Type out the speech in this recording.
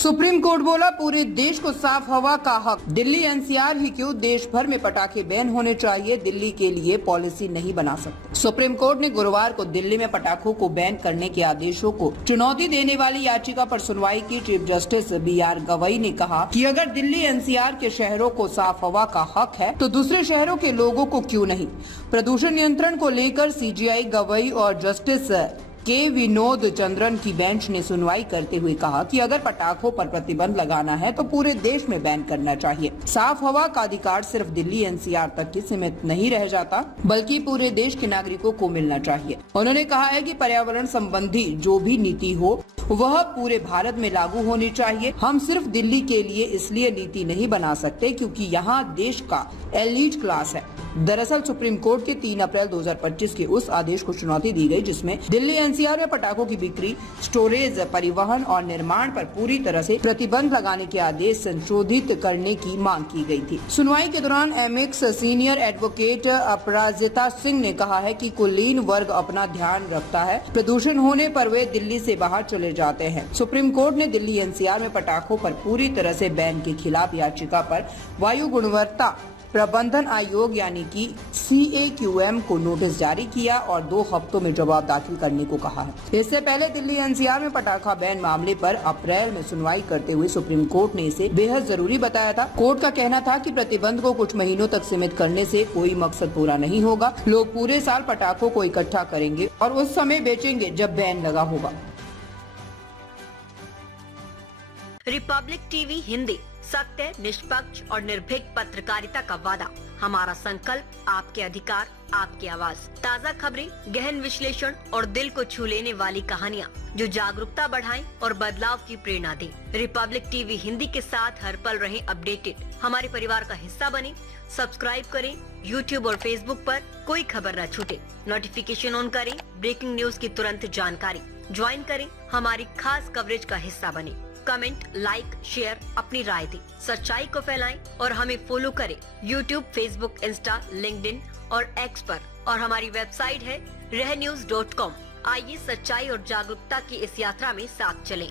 Supreme court बोला पूरे देश को साफ हवा का हक। दिल्ली एनसीआर ही क्यों, देश भर में पटाखे बैन होने चाहिए, दिल्ली के लिए पॉलिसी नहीं बना सकते। सुप्रीम कोर्ट ने गुरुवार को दिल्ली में पटाखों को बैन करने के आदेशों को चुनौती देने वाली याचिका पर सुनवाई की। चीफ जस्टिस BR गवई ने कहा कि अगर दिल्ली एनसीआर के शहरों को साफ हवा का हक है तो दूसरे शहरों के लोगों को क्यों नहीं। प्रदूषण नियंत्रण को लेकर CJI गवई और जस्टिस के विनोद चंद्रन की बेंच ने सुनवाई करते हुए कहा कि अगर पटाखों पर प्रतिबंध लगाना है तो पूरे देश में बैन करना चाहिए। साफ हवा का अधिकार सिर्फ दिल्ली एनसीआर तक ही सीमित नहीं रह जाता, बल्कि पूरे देश के नागरिकों को मिलना चाहिए। उन्होंने कहा है कि पर्यावरण संबंधी जो भी नीति हो वह पूरे भारत में लागू होनी चाहिए। हम सिर्फ दिल्ली के लिए इसलिए नीति नहीं बना सकते क्योंकि यहाँ देश का एलीट क्लास है। दरअसल सुप्रीम कोर्ट के 3 अप्रैल 2025 के उस आदेश को चुनौती दी गई जिसमें दिल्ली एनसीआर में पटाखों की बिक्री, स्टोरेज, परिवहन और निर्माण पर पूरी तरह से प्रतिबंध लगाने के आदेश संशोधित करने की मांग की गई थी। सुनवाई के दौरान एमिक्स सीनियर एडवोकेट अपराजिता सिंह ने कहा है कि कुलीन वर्ग अपना ध्यान रखता है, प्रदूषण होने पर वे दिल्ली से बाहर चले जाते हैं। सुप्रीम कोर्ट ने दिल्ली एनसीआर में पटाखों पर पूरी तरह से बैन के खिलाफ याचिका पर वायु गुणवत्ता प्रबंधन आयोग यानी कि CAQM को नोटिस जारी किया और 2 हफ्तों में जवाब दाखिल करने को कहा है। इससे पहले दिल्ली एनसीआर में पटाखा बैन मामले पर अप्रैल में सुनवाई करते हुए सुप्रीम कोर्ट ने इसे बेहद जरूरी बताया था। कोर्ट का कहना था कि प्रतिबंध को कुछ महीनों तक सीमित करने से कोई मकसद पूरा नहीं होगा। लोग पूरे साल पटाखों को इकट्ठा करेंगे और उस समय बेचेंगे जब बैन लगा होगा। रिपब्लिक टीवी हिंदी, सत्य, निष्पक्ष और निर्भीक पत्रकारिता का वादा। हमारा संकल्प, आपके अधिकार, आपकी आवाज। ताज़ा खबरें, गहन विश्लेषण और दिल को छू लेने वाली कहानियाँ जो जागरूकता बढ़ाएं और बदलाव की प्रेरणा दें। रिपब्लिक टीवी हिंदी के साथ हर पल रहें अपडेटेड। हमारे परिवार का हिस्सा बने। सब्सक्राइब करें। YouTube और Facebook पर कोई खबर न छूटे। नोटिफिकेशन ऑन करें। ब्रेकिंग न्यूज की तुरंत जानकारी। ज्वाइन करें, हमारी खास कवरेज का हिस्सा बने। कमेंट, लाइक, शेयर, अपनी राय दें, सच्चाई को फैलाएं और हमें फॉलो करें YouTube, Facebook, Insta, LinkedIn और X पर। और हमारी वेबसाइट है रहnews.com। आइए सच्चाई और जागरूकता की इस यात्रा में साथ चलें।